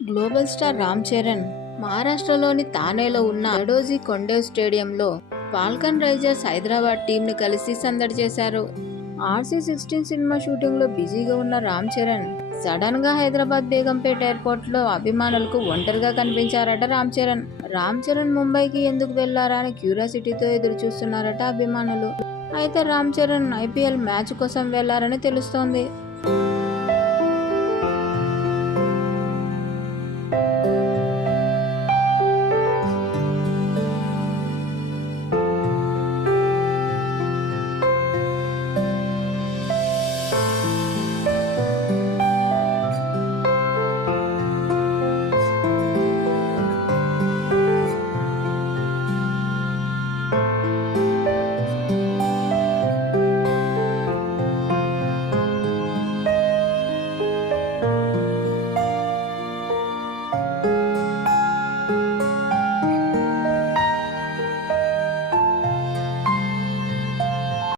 Global star Ram Charan మహారాష్ట్రలోని తానేలో ఉన్న అడోజీ కొండేవ్ స్టేడియంలో ఫాల్కన్ రైజర్స్ హైదరాబాద్ టీంని కలిసి సందడి చేశారు. RC-16 సినిమా షూటింగ్ లో బిజీగా ఉన్న రామ్ చరణ్ సడన్ గా హైదరాబాద్ బేగంపేట ఎయిర్పోర్ట్ లో అభిమానులకు ఒంటరిగా కనిపించారట. రామ్ చరణ్ ముంబైకి ఎందుకు వెళ్లారా అని క్యూరియాసిటీతో ఎదురు చూస్తున్నారట అభిమానులు. అయితే రామ్ చరణ్ IPL మ్యాచ్ కోసం వెళ్లారని తెలుస్తోంది.